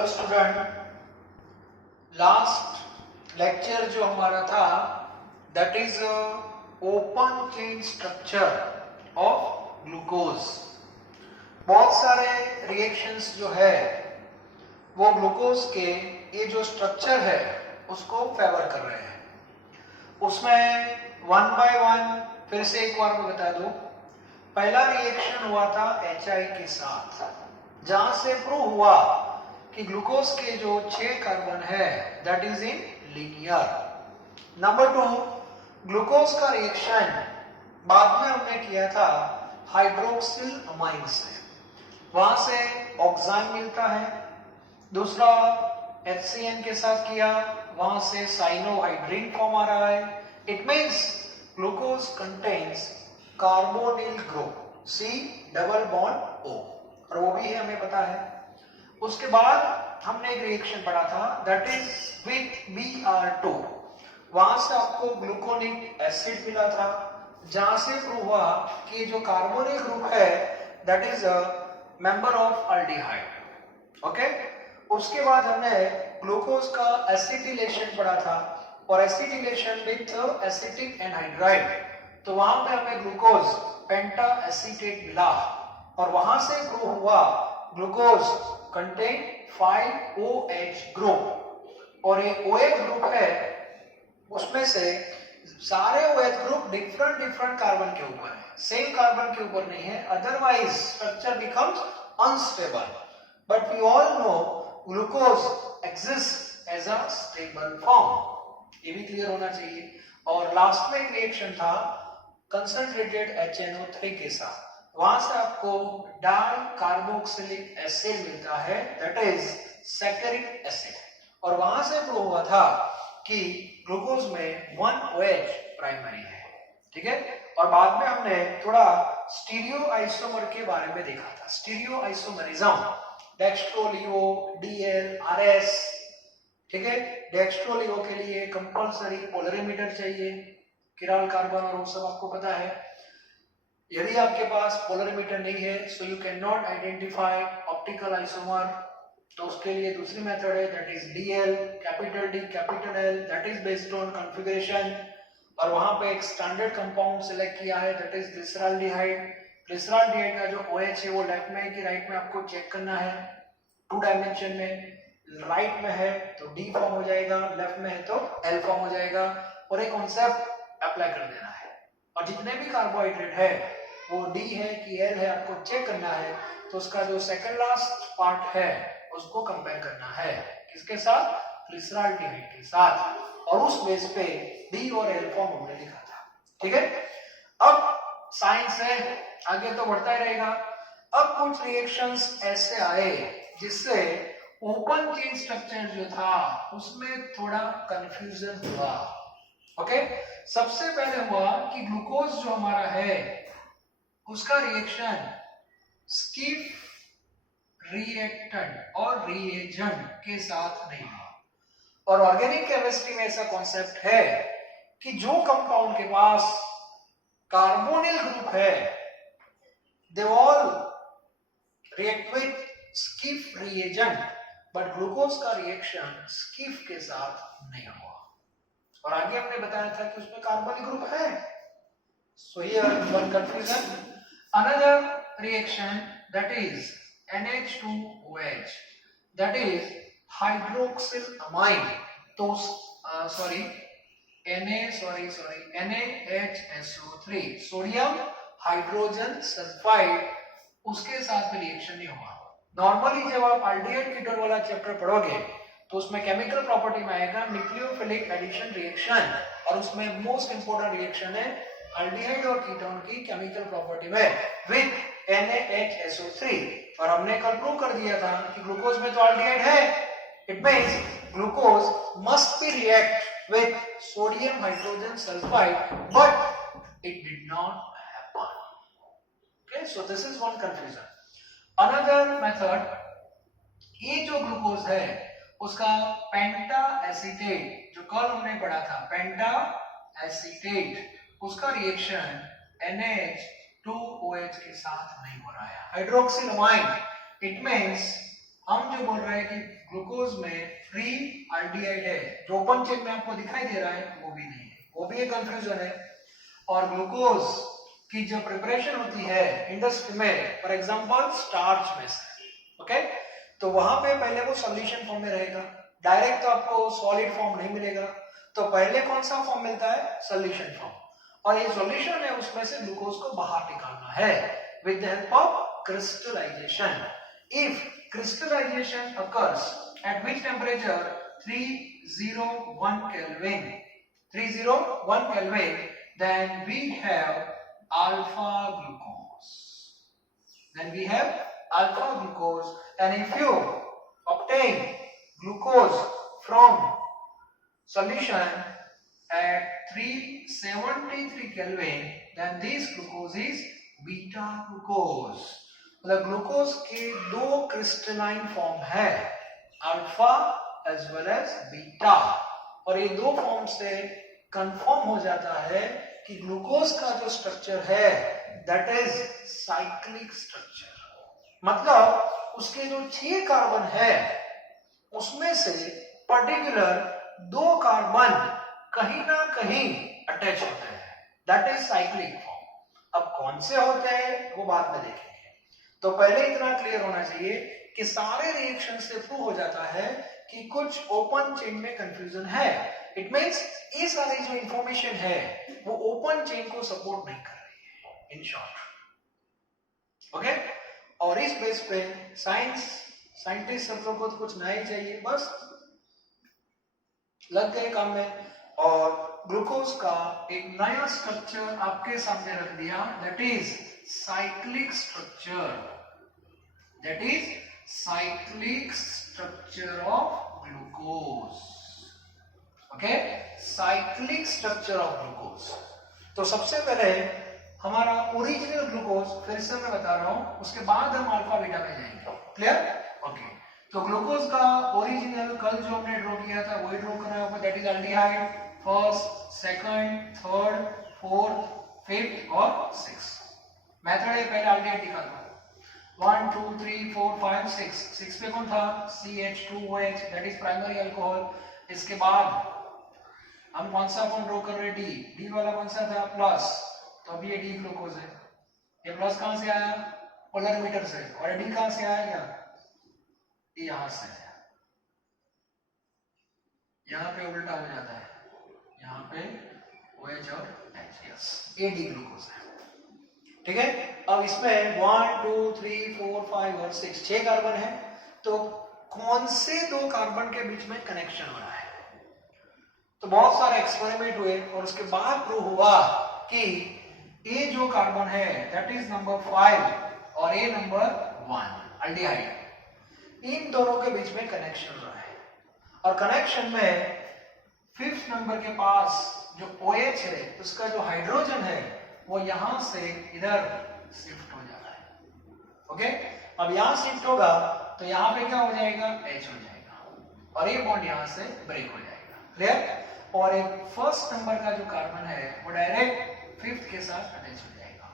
Hello student, last lecture जो हमारा था that is open chain structure of glucose. बहुत सारे रिएक्शंस जो है वो ग्लूकोज के ये जो स्ट्रक्चर है उसको फेवर कर रहे हैं। उसमें वन बाय वन फिर से एक बार मैं बता दूं, पहला रिएक्शन हुआ था HI के साथ, जहां से प्रूव हुआ कि ग्लूकोज के जो 6 कार्बन है that is in linear. Number 2, glucose का रिएक्शन बाद में हमने किया था हाइड्रोक्सिल अमाइन से, वहां से ऑक्साइन मिलता है। दूसरा HCN के साथ किया, वहां से साइनोहाइड्रीन फॉर्म आ रहा है। It means glucose contains carbonyl group C double bond O, और वो भी है हमें पता है। उसके बाद हमने एक रिएक्शन पढ़ा था दैट इज विथ Br2, वहां से आपको ग्लूकोनिक एसिड मिला था, जहां से प्रूव हुआ कि जो कार्बोनिल ग्रुप है that is a member of aldehyde. Okay, उसके बाद हमने ग्लूकोज का एसिटिलेशन पढ़ा था, और एसिटिलेशन विथ एसिटिक एनहाइड्राइड, तो वहां पे हमें ग्लूकोज पेंटा एसीटेट मिला, और वहां से प्रूव हुआ ग्लूकोज कंटेन 5OH ग्रुप, और ये OH ग्रुप है उसमें से सारे OH ग्रुप डिफरेंट कार्बन के ऊपर है, सेम कार्बन के ऊपर नहीं है, otherwise structure becomes unstable. But we all know glucose exist as a stable form, ये भी क्लियर होना चाहिए। और लास्ट में एक रिएक्शन था कंसंट्रेटेड HNO3 के साथ, वहां से आपको डाई कार्बोक्सिलिक एसिड मिलता है दैट इज सैकरिक एसिड, और वहां से प्रूव हुआ था कि ग्लूकोज में 1OH प्राइमरी है। ठीक है, और बाद में हमने थोड़ा स्टीरियो आइसोमर के बारे में देखा था, stereo isomerism, dextro लिवो DL RS। ठीक है, डेक्स्ट्रो लिवो के लिए कंपलसरी पोलरीमीटर चाहिए, किराल कार्बन और वो सब आपको पता है। यदि आपके पास पोलरीमीटर नहीं है so you can not identify optical isomer, तो उसके लिए दूसरी मेथड है that is DL, capital D capital L, that is based on configuration, और वहां पे एक स्टैंडर्ड कंपाउंड सिलेक्ट किया है दैट इज ग्लिसरॉल्डिहाइड। ग्लिसरॉल्डिहाइड का जो OH है वो लेफ्ट में है कि राइट में आपको चेक करना है, 2 डायमेंशन में, राइट में है तो D फॉर्म हो जाएगा, लेफ्ट में है तो L फॉर्म हो जाएगा, और एक कॉन्सेप्ट अप्लाई कर देना है। और जितने भी कार्बोहाइड्रेट है वो D है कि L है आपको चेक करना है, तो उसका जो सेकंड लास्ट पार्ट है उसको कंपेयर करना है किसके साथ, ग्लिसरॉल्डिहाइड के साथ, और उस बेस पे D और L फॉर्म हमने लिखा था। ठीक है, अब साइंस है आगे तो बढ़ता ही रहेगा। अब कुछ रिएक्शंस ऐसे आए जिससे ओपन चेन स्ट्रक्चर जो था उसमें थोड़ा कंफ्यूजन हुआ। ओके, सबसे पहले हुआ कि ग्लूकोज जो हमारा है उसका रिएक्शन स्किप रिएक्टेंट और रिएजेंट के साथ नहीं हुआ, और ऑर्गेनिक केमिस्ट्री में ऐसा कॉन्सेप्ट है कि जो कंपाउंड के पास कार्बोनिल ग्रुप है they all react with skip reagent, but glucose का रिएक्शन स्किप के साथ नहीं हुआ, और आगे हमने बताया था कि उसमें कार्बोनिल ग्रुप है। So here one confusion, another reaction that is NH2OH, that is hydroxyl amine, तो NaHSO3 सोडियम हाइड्रोजन सल्फाइड, उसके साथ में रिएक्शन नहीं हुआ। नॉर्मली जब आप अल्डिहाइड कीटोन वाला चैप्टर पढ़ोगे तो उसमें केमिकल प्रॉपर्टी में आएगा न्यूक्लियोफिलिक एडिशन रिएक्शन, और उसमें मोस्ट इंपोर्टेंट रिएक्शन है अल्डिहाइड और कीटोन की केमिकल प्रॉपर्टी में विद NaHSO3, और हमने कल प्रूव कर दिया था कि ग्लूकोज में तो अल्डिहाइड है, it means glucose must be react with sodium hydrogen sulphide, but it did not happen. Okay, so this is one confusion. Another method, ये जो ग्लूकोज है उसका पेंटा एसीटेट, जो कल हमने पढ़ा था पेंटा एसीटेट, उसका रिएक्शन NH2OH के साथ नहीं हो रहा है। हाइड्रोक्सिल अमाइन, इट मींस हम जो बोल रहे हैं कि ग्लूकोज में फ्री एल्डिहाइड है, जो ओपन चेन में आपको दिखाई दे रहा है वो भी नहीं है, वो भी एक कंफ्यूजन है। और ग्लूकोज की जो प्रिपरेशन होती है इंडस्ट्री में, फॉर एग्जांपल स्टार्च में से, ओके, तो वहां पे पहले वो सॉल्यूशन फॉर्म में रहेगा, डायरेक्ट तो आपको सॉलिड फॉर्म नहीं मिलेगा, तो पहले कौन सा फॉर्म मिलता है, सॉल्यूशन फॉर्म, और ये सॉल्यूशन है उसमें से ग्लूकोज को बाहर निकालना है with the help of crystallization. If crystallization occurs at which temperature, 301 Kelvin, 301 Kelvin, then we have alpha glucose. Then we have alpha glucose, and if you obtain glucose from solution at 373 Kelvin, then this glucose is beta glucose. मतलब glucose के दो crystalline form है, alpha as well as beta, और ये दो form से confirm हो जाता है कि ग्लूकोज का जो स्ट्रक्चर है दैट इज साइक्लिक स्ट्रक्चर। मतलब उसके जो 6 कार्बन है उसमें से पर्टिकुलर 2 कार्बन कहीं ना कहीं अटैच होते हैं, दैट इज साइक्लिक फॉर्म। अब कौन से होते हैं वो बाद में देखेंगे, तो पहले इतना क्लियर होना चाहिए कि सारे रिएक्शन से प्रूव हो जाता है कि कुछ ओपन चेन में कंफ्यूजन है। इट मींस ये सारी जो इंफॉर्मेशन है वो ओपन चेन को सपोर्ट नहीं कर रही है, इन शॉर्ट, ओके। और इस बेस पे साइंटिस्ट सब लोग को तो कुछ नया ही चाहिए, बस लग गए काम में, और ग्लूकोज का एक नया स्ट्रक्चर आपके सामने रख दिया, that is cyclic structure, that is cyclic structure of glucose, okay, cyclic structure of glucose। तो सबसे पहले हमारा ओरिजिनल ग्लूकोज फिर से मैं बता रहा हूं, उसके बाद हम अल्फा बीटा में जाएंगे, क्लियर, ओके। तो ग्लूकोज का ओरिजिनल कल जो हमने ड्रॉ किया था वही ड्रॉ करना है, that is aldehyde, first, second, third, fourth, fifth और सिक्स्थ। मेथड है पहले एल्डिहाइड निकालना, 1 2 3 4 5 6, 6 पे कौन था, CH2OH, that is primary alcohol. इसके बाद हम कौन सा बॉन्ड ड्रॉ कर रहे हैं, डी वाला कौन सा था, प्लस, तो अभी ये डी ग्लूकोज है, ये प्लस कहां से आया, पोलरिमीटर से, और डी कहां से आया, ये यहां से आया, यहां पे उल्टा हो जाता है, यहां पे OH और H, यस, ये डी ग्लूकोज है, ठीक है। अब इसमें 1 2 3 4 5 और 6 6 कार्बन है, तो कौन से 2 कार्बन के बीच में कनेक्शन हो रहा है, तो बहुत सारे एक्सपेरिमेंट हुए और उसके बाद प्रूव हुआ कि ये जो कार्बन है दैट इज नंबर 5 और ये नंबर 1 एल्डिहाइड, इन दोनों के बीच में कनेक्शन हो रहा है, और कनेक्शन में 5th नंबर के पास जो OH है उसका जो हाइड्रोजन है वो यहां से इधर शिफ्ट हो जा रहा है, ओके। अब यहां शिफ्ट होगा तो यहां पे क्या हो जाएगा, H हो जाएगा, और ये बॉन्ड यहां से ब्रेक हो जाएगा, क्लियर। और एक फर्स्ट नंबर का जो कार्बन है वो डायरेक्ट 5th के साथ अटैच हो जाएगा,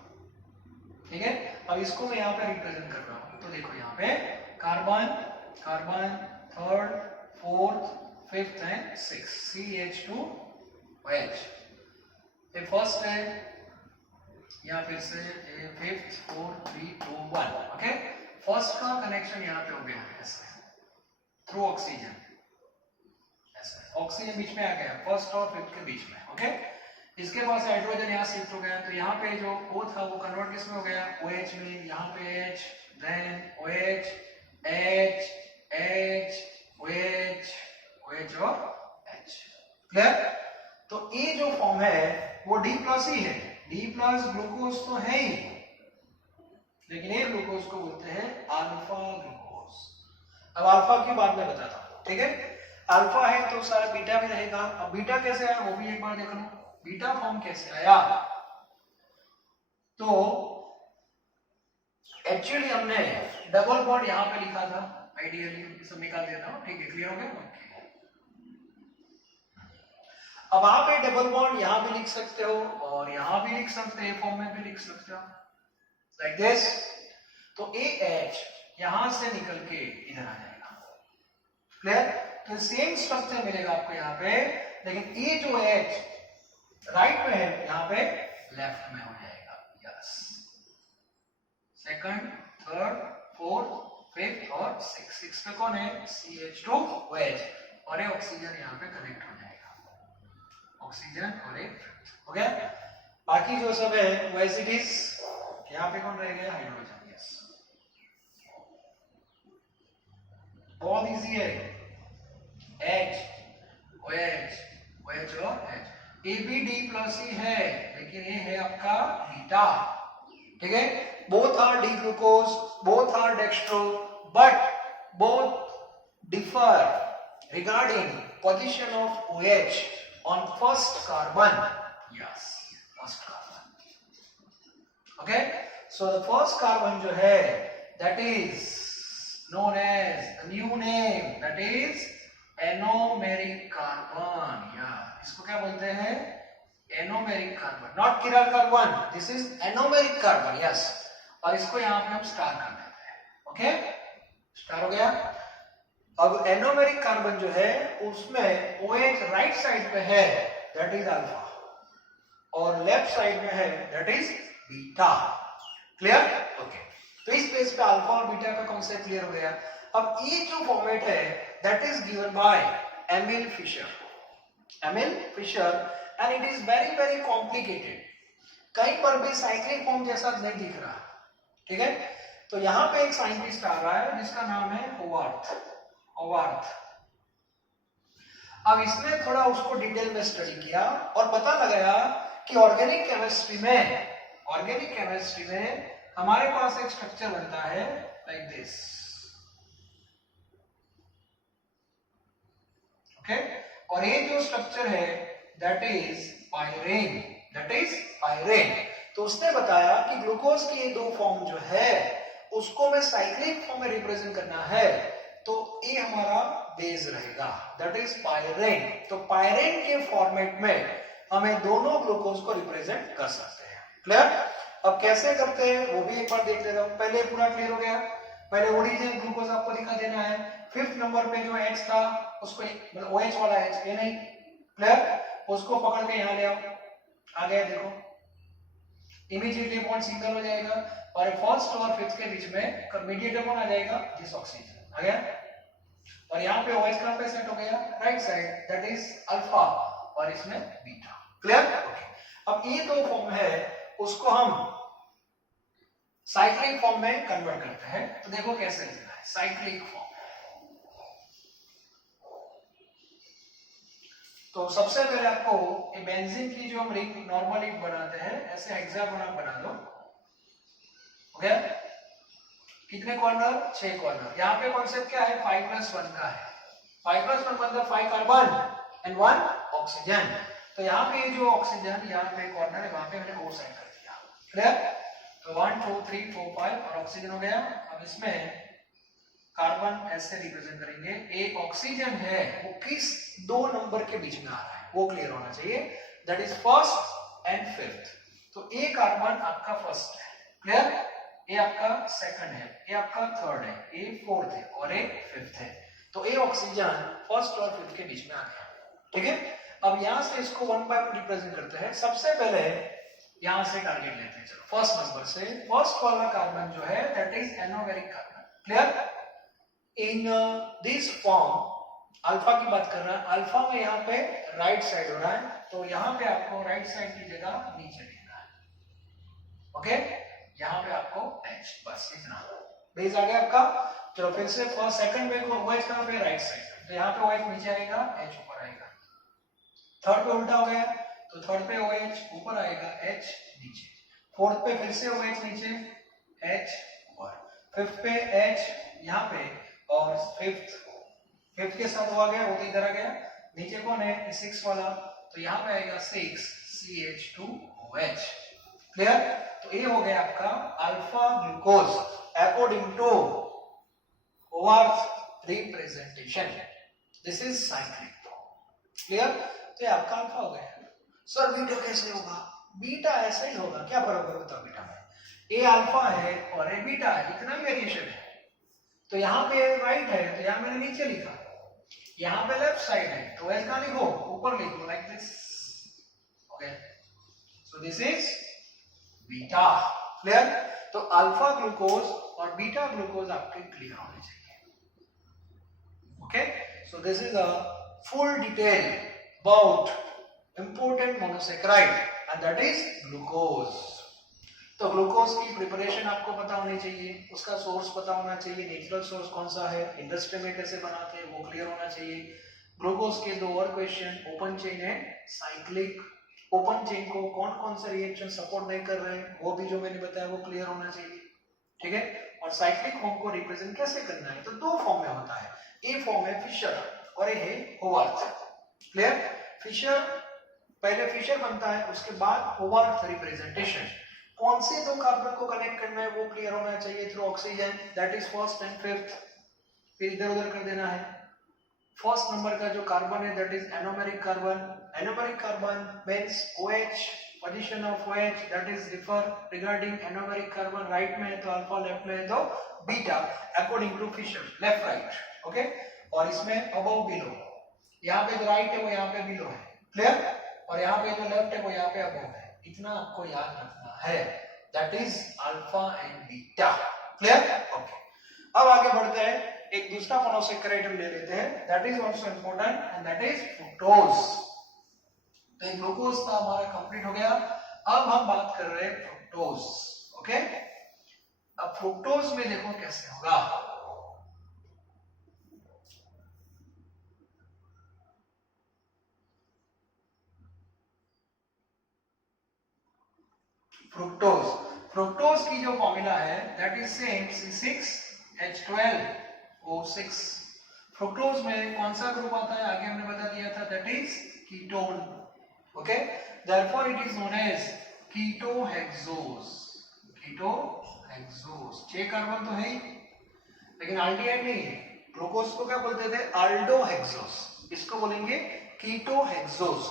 ठीक है। अब इसको मैं यहां पे रिप्रेजेंट कर रहा हूं, तो देखो यहां पे carbon carbon, third, fourth, fifth and six, CH2OH, ये फर्स्ट है, यहाँ फिर से 5th 4 3 2 1, ओके। फर्स्ट का कनेक्शन यहाँ पे हो गया ऐसे थ्रू ऑक्सीजन, ऐसे ऑक्सीजन बीच में आ गया फर्स्ट और 5th के बीच में, ओके। इसके पास हाइड्रोजन यहाँ शिफ्ट हो गया, तो यहाँ पे जो O था वो कन्वर्ट किस में हो गया, OH में, यहाँ पे H, then OH, H, H, OH, OH और H, क्लियर। तो ये जो फॉर्म है वो D प्लस ही है, D प्लस ग्लूकोज तो है ही, लेकिन ये ग्लूकोज को बोलते हैं अल्फा ग्लूकोज। अब अल्फा की बात मैं बताता हूं, ठीक है। अल्फा है तो सारा बीटा भी रहेगा, अब बीटा कैसे आया वो भी एक बार देख लो, बीटा फॉर्म कैसे आया, तो एक्चुअली हमने डबल बॉन्ड यहां पे लिखा था, आइडियली सब निकाल देता हूं, ठीक है, क्लियर हो गया। अब आप ये डबल बॉन्ड यहां भी लिख सकते हो और यहां भी लिख सकते हैं, फॉर्म में भी लिख सकते हो, लाइक दिस। तो AH यहां से निकल के इधर आ जाएगा। क्लियर? तो सेम स्ट्रक्चर मिलेगा आपको यहाँ पे, लेकिन ये जो H राइट में है यहाँ पे लेफ्ट में हो जाएगा। Yes, second, third, fourth, fifth और सिक्स। सिक्स पे कौन है? CH2OH, और ये ऑक्सीजन यहाँ पे कनेक्ट हो जाएगा, ऑक्सीजन और एक हो गया। बाकी जो सब है वो एज इट इज, यहाँ पे कौन रह गया? हाइड्रोजन। यस, बहुत इजी है। H, OH, OH और H, ABD+E है, लेकिन ये है आपका बीटा। ठीक है, both are D glucose, both are dextro, but both differ regarding position of OH on first carbon. Yes, first carbon. Okay, so the first carbon जो है that is known as the new name, that is anomeric carbon. Yeah, इसको क्या बोलते हैं? anomeric carbon, not chiral carbon, this is anomeric carbon. Yes, और इसको यहाँ पे हम स्टार कर देते हैं। ओके, स्टार हो गया। अब एनोमेरिक कार्बन जो है उसमें OH राइट साइड पे है, दैट इज अल्फा, और लेफ्ट साइड में है, that is beta. Clear? Okay, तो इस बेस पे अल्फा और बीटा का कॉन्सेप्ट क्लियर हो गया। अब ये जो फॉर्मेट है that is given by Emil Fischer, and it is very very complicated. कहीं पर भी साइक्लिक फॉर्म जैसा नहीं दिख रहा। ठीक है, तो यहाँ पे एक साइंटिस्ट आ रहा है जिसका नाम है होवार्थ। अब इसने थोड़ा उसको डिटेल में स्टडी किया और पता लगाया कि ऑर्गेनिक केमिस्ट्री में हमारे पास एक स्ट्रक्चर बनता है लाइक दिस। ओके, और ये जो स्ट्रक्चर है दैट इज पायरेन। तो उसने बताया कि ग्लूकोज की ये दो फॉर्म जो है उसको मैं साइक्लिक फॉर्म में रिप्रेजेंट करना है, तो ये हमारा बेस रहेगा, दैट इज पायरेन। तो पायरेन के फॉर्मेट में हमें दोनों ग्लूकोज को रिप्रेजेंट कर सकते हैं। क्लियर? अब कैसे करते हैं वो भी एक बार देख लेता हूं। पहले पूरा क्लियर हो गया। पहले ओरिजिन ग्लूकोज आपको दिखा देना है। फिफ्थ नंबर पे जो H था उसको, मतलब OH वाला H, ये नहीं। क्लियर? उसको पकड़ के यहाँ ले आओ, आ गया देखो, इमीडिएटली बॉन्ड सिंगल हो जाएगा और फर्स्ट और फिफ्थ के बीच में मीडिएटर कौन आ जाएगा? दिस ऑक्सीजन आ गया, और यहाँ पे OH कहां पे सेट हो गया? Right side, that is alpha, और इसमें बीटा। क्लियर? अब ये दो फॉर्म है उसको हम साइक्लिक फॉर्म में कन्वर्ट करते हैं। तो देखो कैसे लिखना है साइक्लिक फॉर्म। तो सबसे पहले आपको ये बेंजीन की जो हम रिंग नॉर्मली बनाते हैं ऐसे हेक्सागोनल बना दो। ओके, कितने कॉर्नर? 6 कॉर्नर। यहाँ पे कॉन्सेप्ट क्या है? 5+1 का है। 5+1 मतलब 5 कार्बन एंड 1 ऑक्सीजन। तो यहाँ पे जो ऑक्सीजन यहाँ पे कॉर्नर है वहां पे मैंने O साइड कर दिया। क्लियर? तो 1 2 3 4 5 और ऑक्सीजन हो गया। अब इसमें कार्बन ऐसे रिप्रेजेंट करेंगे। एक ऑक्सीजन है वो किस दो नंबर के बीच में आ रहा है वो क्लियर होना चाहिए, that is first and fifth. तो ए कार्बन आपका फर्स्ट है। क्लियर? ये आपका सेकंड है, ये आपका थर्ड है, ये फोर्थ है और ये फिफ्थ है। तो ये ऑक्सीजन फर्स्ट और फिफ्थ के बीच में आ गया। ठीक है, अब यहां से इसको 1 बाय 1 रिप्रेजेंट करते हैं। सबसे पहले यहां से टारगेट लेते हैं। चलो फर्स्ट नंबर से, फर्स्ट वाला कार्बन जो है that is anomeric carbon. Clear? In this form alpha की बात कर रहा है, अल्फा में यहाँ पे राइट साइड हो रहा है, तो यहाँ पे आपको राइट साइड की जगह नीचे लिखना है। ओके, यहाँ पे आपको H, बस इतना बेस आ गया आपका। चलो फिर से फर्स्ट सेकंड में OH कहाँ पे? राइट साइड, तो यहाँ पे OH नीचे आएगा, H ऊपर आएगा। थर्ड पे उल्टा हो गया, तो थर्ड पे OH ऊपर आएगा, H नीचे। फोर्थ पे फिर से OH नीचे, H ऊपर। फिफ्थ पे H यहाँ पे, और फिफ्थ के साथ हुआ गया, वो तो इधर आ गया। नीचे कौन है? 6 वाला, तो यहाँ पे आएगा 6 CH2OH। क्लियर? तो ये हो गया आपका alpha glucose according to Haworth representation. This is cyclic. Clear? तो ये आपका अल्फा हो गया। सर बीटा कैसे होगा? बीटा ऐसे ही होगा, क्या फर्क है बताओ? बीटा में ए अल्फा है और ए बीटा है, इतना ही वेरिएशन है। तो यहाँ पे राइट है तो यहाँ मैंने नीचे लिखा, यहाँ पे लेफ्ट साइड है तो OH कहाँ लिखो, ऊपर लिखो, like this. Okay, so this is beta. Clear? तो अल्फा ग्लूकोज और बीटा ग्लूकोज आपके क्लियर होने चाहिए। Okay, so this is a full detail about important monosaccharide and that is glucose. तो ग्लूकोज की प्रिपरेशन आपको पता होनी चाहिए, उसका सोर्स पता होना चाहिए, नेचुरल सोर्स कौन सा है, इंडस्ट्री में कैसे बनाते हैं वो क्लियर होना चाहिए। ग्लूकोज के दो और क्वेश्चन, ओपन चेन है साइक्लिक, ओपन चेन को कौन कौन से रिएक्शन सपोर्ट नहीं कर रहे हैं वो भी जो मैंने बताया वो क्लियर होना चाहिए। ठीक है, और साइक्लिक फॉर्म को रिप्रेजेंट कैसे करना है, तो दो फॉर्म में होता है, ए फॉर्म है फिशर और ए है होवार्थ। क्लियर? फिशर, पहले फिशर बनता है उसके बाद होवार्थ रिप्रेजेंटेशन। कौन से दो कार्बन को कनेक्ट करना है वो क्लियर होना चाहिए through oxygen, that is first and fifth. फिर इधर उधर कर देना है। फर्स्ट नंबर का जो कार्बन है that is anomeric carbon. Anomeric carbon means OH, position of OH that is refer regarding anomeric carbon, right में है तो अल्फा, लेफ्ट में है तो beta, according to Fischer, left right. Okay, और इसमें अबव बिलो, यहाँ पे जो राइट है वो यहाँ पे बिलो है। क्लियर? और यहाँ पे जो लेफ्ट है वो यहाँ पे अबव है। इतना आपको याद रखना है, that is alpha and beta. Clear? Okay, अब आगे बढ़ते हैं, एक दूसरा मोनोसेक्राइड ले लेते हैं, that is also important and that is fructose. तो एक ग्लूकोज का हमारा कंप्लीट हो गया, अब हम बात कर रहे हैं फ्रुक्टोज। ओके, अब फ्रुक्टोज में देखो कैसे होगा। फ्रुक्टोज, फ्रुक्टोज की जो फॉर्मूला है that is same C6H12O6। Fructose में कौन सा ग्रुप आता है आगे हमने बता दिया था, that is ketone. Okay, therefore it is known as ketohexose. Ketohexose 6 carbon तो है ही, लेकिन एल्डिहाइड नहीं है। ग्लूकोज को क्या बोलते थे, अल्डोहेक्सोज, इसको बोलेंगे कीटोहेक्सोज।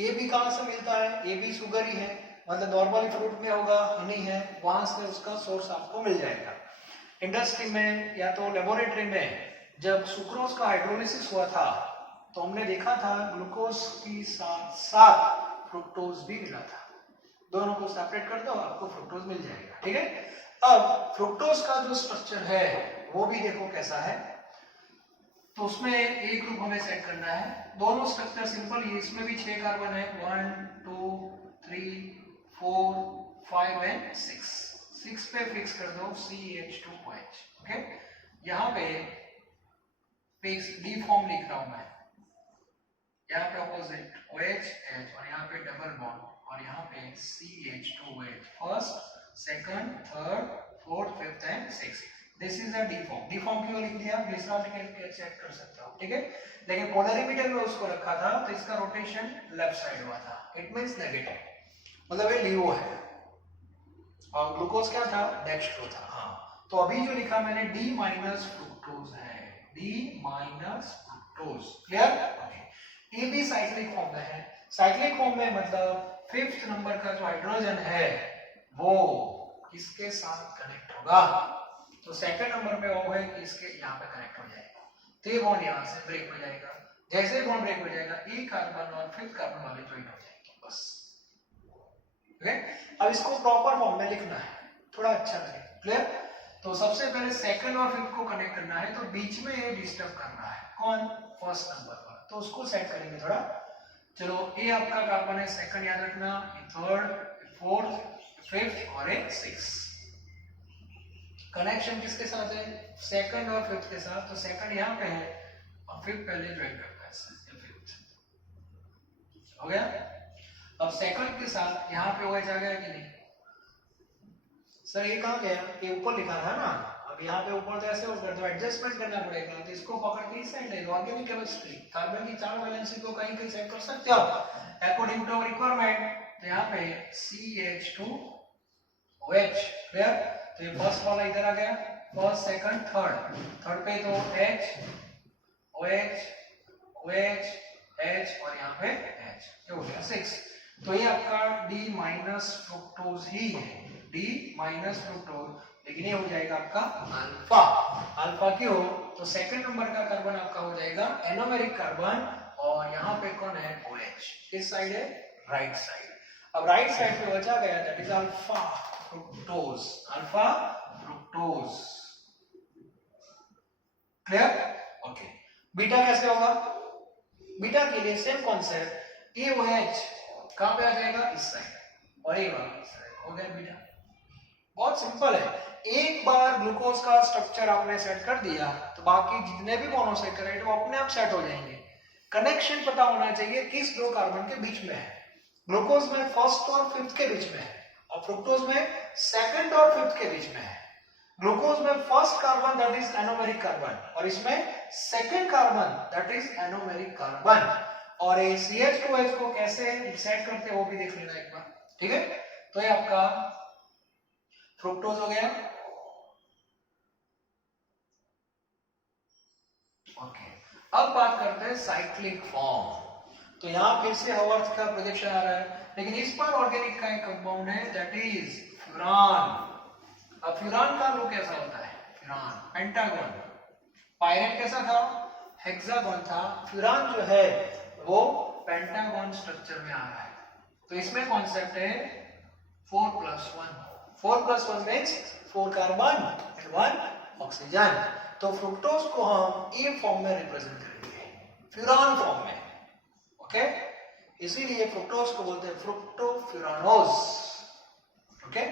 ए भी कहां से मिलता है, ए भी शुगर ही है, मतलब नॉर्मली फ्रूट में होगा, हनी है, वहां से उसका सोर्स आपको मिल जाएगा। इंडस्ट्री में या तो लेबोरेटरी में जब सुक्रोज का हाइड्रोलिसिस हुआ था तो हमने देखा था ग्लूकोज की साथ साथ फ्रुक्टोज भी मिला था। दोनों को सेपरेट कर दो, आपको फ्रुक्टोज मिल जाएगा। ठीक है, अब फ्रुक्टोज का जो स्ट्रक्चर है वो भी देखो कैसा है। तो उसमें एक ग्रुप हमें सेट करना है, दोनों स्ट्रक्चर सिंपल ही, इसमें भी 6 कार्बन है, 1 2 3 4 5 एंड 6। 6 पे फिक्स कर दो CH2OH। ओके, यहाँ पे फिक्स डी फॉर्म लिख रहा हूं मैं, यहाँ पे अपोजिट OH H और यहाँ पे डबल बॉन्ड और यहाँ पे CH2OH, first, second, third, fourth, fifth and sixth. This is a D form. D form क्यों लिख दिया, ग्लिसरॉल के चेक कर सकते हो। ठीक है, लेकिन पोलरिमीटर में उसको रखा था तो इसका रोटेशन लेफ्ट साइड हुआ था, इट मींस नेगेटिव, मतलब ये लियो है। और ग्लूकोज क्या था, डेक्स्ट्रो था। हाँ, तो अभी जो लिखा मैंने D माइनस फ्रुक्टोज है, D minus fructose. Clear? Okay, ये भी साइक्लिक फॉर्म में है। साइक्लिक फॉर्म में मतलब फिफ्थ नंबर का जो हाइड्रोजन है वो किसके साथ कनेक्ट होगा, तो सेकंड नंबर में वो है कि इसके यहाँ पे कनेक्ट हो जाएगा, तो ये बॉन्ड यहाँ से ब्रेक हो जाएगा। जैसे बॉन्ड ब्रेक हो जाएगा ए कार्बन और फिफ्थ कार्बन वाले ज्वाइन हो जाएंगे, बस। ओके, अब इसको प्रॉपर फॉर्म में लिखना है, थोड़ा अच्छा लगे। क्लियर? तो सबसे पहले सेकंड और फिफ्थ को कनेक्ट करना है, तो बीच में ये डिस्टर्ब करना है, कौन, फर्स्ट नंबर पर, तो उसको सेट करेंगे थोड़ा। चलो, ए आपका कार्बन है, सेकंड याद रखना, थर्ड, फोर्थ, फिफ्थ और एक सिक्स। कनेक्शन किसके साथ है, सेकंड और फिफ्थ के साथ, तो सेकंड यहाँ पे है और फिफ्थ पहले ज्वाइन करता है, फिफ्थ हो गया। अब सेकंड के साथ यहाँ पे OH आ गया कि नहीं, सर ये कहाँ गया, ये ऊपर लिखा था ना, अब यहाँ पे ऊपर तो ऐसे होगा, तो एडजस्टमेंट करना पड़ेगा, तो इसको पकड़ के इस साइड ले लो। ऑर्गेनिक केमिस्ट्री, कार्बन की 4 वैलेंसी को कहीं कहीं सेट कर सकते हो अकॉर्डिंग टू रिक्वायरमेंट। तो यहाँ पे CH2OH। क्लियर? तो ये फर्स्ट वाला इधर आ गया, फर्स्ट, सेकंड, थर्ड, थर्ड पे तो H OH OH H और यहाँ पे H, ये हो गया 6। तो ये आपका D माइनस फ्रुक्टोज ही है, डी माइनस फ्रुक्टोज, लेकिन ये हो जाएगा आपका अल्फा। अल्फा क्यों? तो सेकंड नंबर का कार्बन आपका हो जाएगा एनोमेरिक कार्बन, और यहाँ पे कौन है? OH। किस साइड है? Right side. अब राइट साइड पे बचा गया that is alpha fructose. Alpha fructose, clear? Okay. Beta कैसे होगा? बीटा के लिए सेम कॉन्सेप्ट, AOH कहां पे आ जाएगा? इस साइड, और ये वाला इस साइड, हो गया बीटा। बहुत सिंपल है। एक बार ग्लूकोज का स्ट्रक्चर आपने सेट कर दिया तो बाकी जितने भी मोनोसैकेराइड वो अपने आप सेट हो जाएंगे। कनेक्शन पता होना चाहिए किस दो कार्बन के बीच में है। ग्लूकोज में फर्स्ट और फिफ्थ के बीच में है, और फ्रुक्टोज में सेकंड और फिफ्थ के बीच में है। ग्लूकोज में first carbon that is anomeric carbon, और इसमें second carbon that is anomeric carbon. और ये CH2H को कैसे सेट करते हैं वो भी देख लेना एक बार, ठीक है? तो ये आपका फ्रुक्टोज हो गया। ओके, अब बात करते हैं साइक्लिक फॉर्म। तो यहां फिर से हॉवर्थ का प्रोजेक्शन आ रहा है, लेकिन इस बार ऑर्गेनिक का एक कंपाउंड है दैट इज फ्यूरान। अब फ्यूरान का लुक कैसा होता है? Furan pentagon. पायरेट कैसा था? हेक्सागन था। फ्यूरान जो है वो पेंटागन स्ट्रक्चर में आ रहा है। तो इसमें कॉन्सेप्ट है 4+1। 4+1 मीन्स 4 कार्बन एंड 1 ऑक्सीजन। तो फ्रुक्टोज को हम ए फॉर्म में रिप्रेजेंट करेंगे, फ्यूरान फॉर्म में, ओके? इसीलिए फ्रुक्टोज को बोलते हैं फ्रुक्टोफ्यूरानोज, ओके?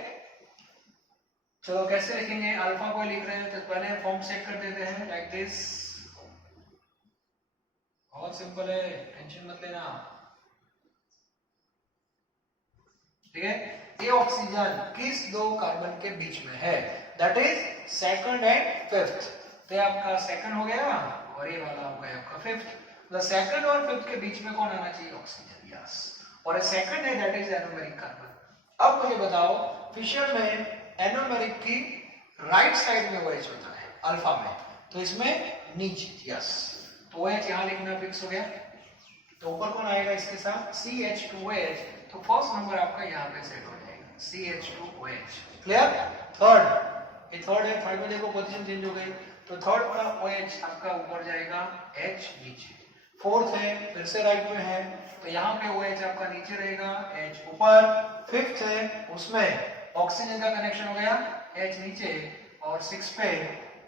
चलो कैसे लिखेंगे? अल्फा को लिख रहे हैं तो पहले फॉर्म सेट कर देते हैं लाइक दिस। बहुत सिंपल है, टेंशन मत लेना, ठीक है? ये ऑक्सीजन किस दो कार्बन के बीच में है? That is second and fifth. तो ये आपका सेकंड हो गया, और ये वाला हो गया आपका फिफ्थ। द सेकंड और फिफ्थ के बीच में कौन आना चाहिए? Oxygen, yes. और ये सेकंड है दैट इज एनोमेरिक कार्बन। अब मुझे बताओ, फिशर में एनोमेरिक की राइट साइड में OH होता है अल्फा में, तो इसमें नीचे, यस। तो OH यहां लिखना फिक्स हो गया। तो ऊपर कौन आएगा इसके साथ? CH2OH। तो फर्स्ट नंबर आपका यहाँ पे सेट हो जाएगा, CH2OH, क्लियर? थर्ड, ये थर्ड है, थर्ड में देखो पोजीशन चेंज हो गई, तो थर्ड का OH आपका ऊपर जाएगा, H नीचे। फोर्थ है, फिर से राइट में है, तो यहाँ पे OH आपका नीचे रहेगा, H ऊपर। फिफ्थ है, उसमें ऑक्सीजन का कनेक्शन हो गया, H नीचे, और सिक्स पे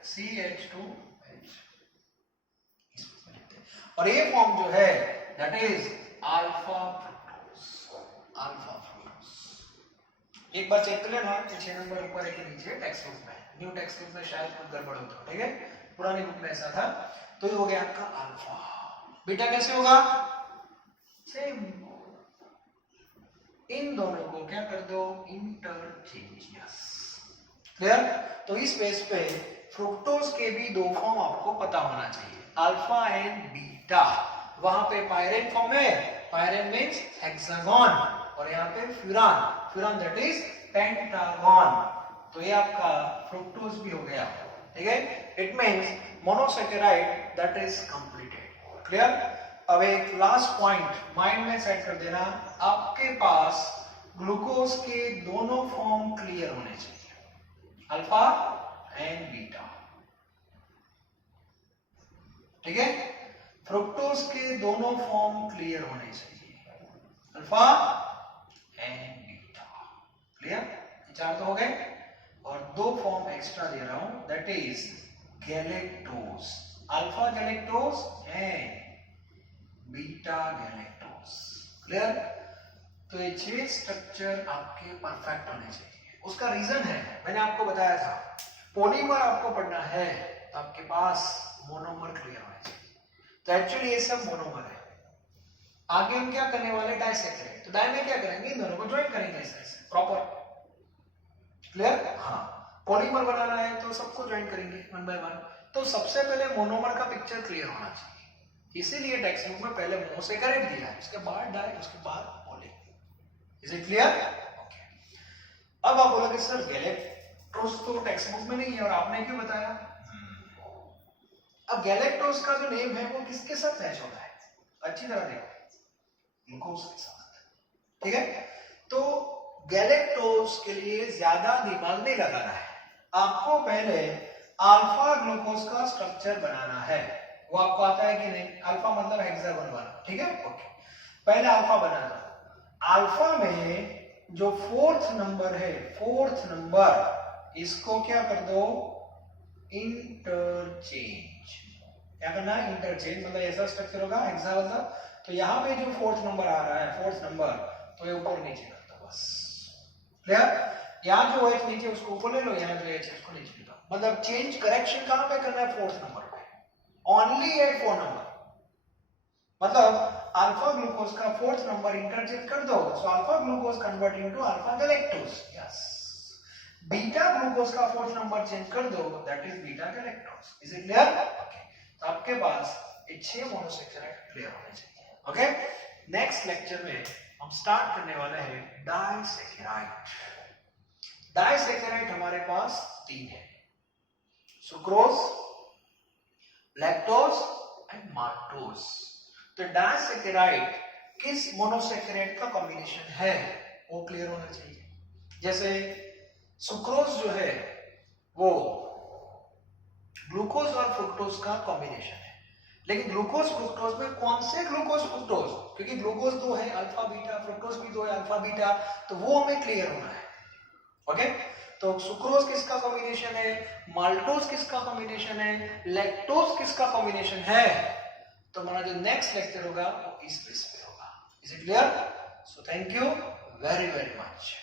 CH2H। और ये फॉर्म जो है that is alpha fructose. Alpha fructose एक बार चेक कर लेना, 6 नंबर ऊपर है कि नीचे टेक्स्ट बुक में। न्यू टेक्स्ट बुक में शायद कुछ गड़बड़ होता है, ठीक है? पुरानी बुक में ऐसा था। तो ये हो गया आपका अल्फा। बीटा कैसे होगा? सेम, इन दोनों को क्या कर दो? Interchange, yes, clear? तो इस बेस पे फ्रुक्टोज के भी दो फॉर्म आपको पता होना चाहिए, अल्फा एंड बीटा। वहां पे पायरेन फॉर्म है, पायरेन मींस हेक्सागन, और यहाँ पे furan, furan that is pentagon. तो ये आपका फ्रुक्टोज भी हो गया, ठीक है? It means monosaccharide that is completed, clear? अब एक लास्ट पॉइंट माइंड में सेट कर देना, आपके पास ग्लूकोज के दोनों फॉर्म क्लियर होने चाहिए, अल्फा एंड बीटा, ठीक है? फ्रुक्टोज के दोनों फॉर्म क्लियर होने चाहिए, अल्फा एंड बीटा, क्लियर? चार तो हो गए, और दो फॉर्म एक्स्ट्रा दे रहा हूं that is galactose, alpha galactose and beta galactose, clear? तो ये 6 स्ट्रक्चर आपके परफेक्ट होने चाहिए। उसका रीजन है, मैंने आपको बताया था, पॉलीमर आपको पढ़ना है तो आपके पास मोनोमर क्लियर होने चाहिए। तो एक्चुअली ये सब मोनोमर है। आगे हम क्या करने वाले? डाइसेक्रेट। तो डाई में क्या करेंगे? इन दोनों को ज्वाइन करेंगे ऐसे प्रॉपर, क्लियर? हाँ, पॉलीमर बनाना है तो सबको ज्वाइन करेंगे वन बाय वन। तो सबसे पहले मोनोमर का पिक्चर क्लियर होना चाहिए, इसीलिए टेक्स्ट बुक में पहले मोनोसैकेराइड दिया है, उसके बाद डाई, उसके बाद poly. Is it clear? Okay. अब आप बोलोगे सर गैलेक्टोज तो टेक्स्ट बुक में नहीं है और आपने क्यों बताया? अब गैलेक्टोज का जो नेम है वो किसके साथ मैच होता है? अच्छी तरह देखो, ग्लूकोज के साथ, ठीक है? तो गैलेक्टोज के लिए ज्यादा दिमाग नहीं लगाना है, आपको पहले अल्फा ग्लूकोज का स्ट्रक्चर बनाना है। वो आपको आता है कि नहीं? अल्फा मतलब हेक्सागोन वाला, ठीक है, ओके। पहले अल्फा बनाना। अल्फा में जो फोर्थ नंबर है, फोर्थ नंबर, इसको क्या कर दो? इंटरचेंज। क्या करना है? इंटरचेंज। मतलब ऐसा स्ट्रक्चर होगा हेक्सा वाला, तो यहाँ पे जो फोर्थ नंबर आ रहा है, फोर्थ नंबर, तो ये ऊपर नीचे कर दो बस। क्लियर? यहाँ जो है नीचे उसको ऊपर ले लो, यहाँ जो है उसको नीचे ले लो। मतलब चेंज करेक्शन कहाँ पे करना है? फोर्थ नंबर पे, ओनली एट 4 नंबर। मतलब अल्फा ग्लूकोज का फोर्थ नंबर इंटरचेंज कर दो, so alpha glucose convert into alpha galactose. Yes. Beta glucose का फोर्थ नंबर चेंज कर दो, that is beta galactose. Is it clear? Okay, तो आपके पास ये 6 मोनोसैकेराइड क्लियर होने चाहिए। ओके, नेक्स्ट लेक्चर में हम स्टार्ट करने वाले हैं डाइसैकेराइड। डाइसैकेराइड हमारे पास 3 है, सुक्रोज, लैक्टोज एंड माल्टोज। तो डाइसैकेराइड किस मोनोसैकेराइड का कॉम्बिनेशन है वो क्लियर होना चाहिए। जैसे सुक्रोज जो है वो ग्लूकोज और फ्रुक्टोज का कॉम्बिनेशन है, लेकिन ग्लूकोज फ्रुक्टोज में कौन से ग्लूकोज फ्रुक्टोज? क्योंकि ग्लूकोज 2 है, अल्फा बीटा, फ्रुक्टोज भी 2 है, अल्फा बीटा, तो वो हमें क्लियर होना है। ओके, तो सुक्रोज किसका कॉम्बिनेशन है, माल्टोज किसका कॉम्बिनेशन है, लैक्टोज किसका कॉम्बिनेशन है, तो हमारा जो नेक्स्ट लेक्चर होगा वो इस बेस पे होगा। Is it clear? So thank you very very much.